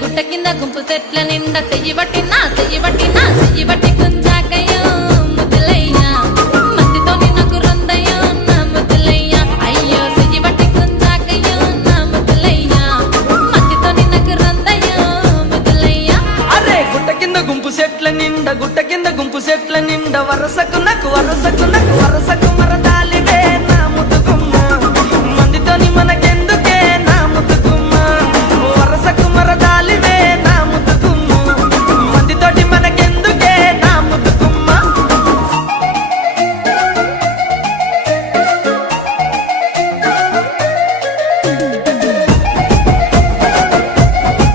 గుట్ట కింద గుంపు చెట్ల నిండా చెయ్యి పట్టినా చెయ్యి పట్టినా చెయ్యి పట్టుకుంది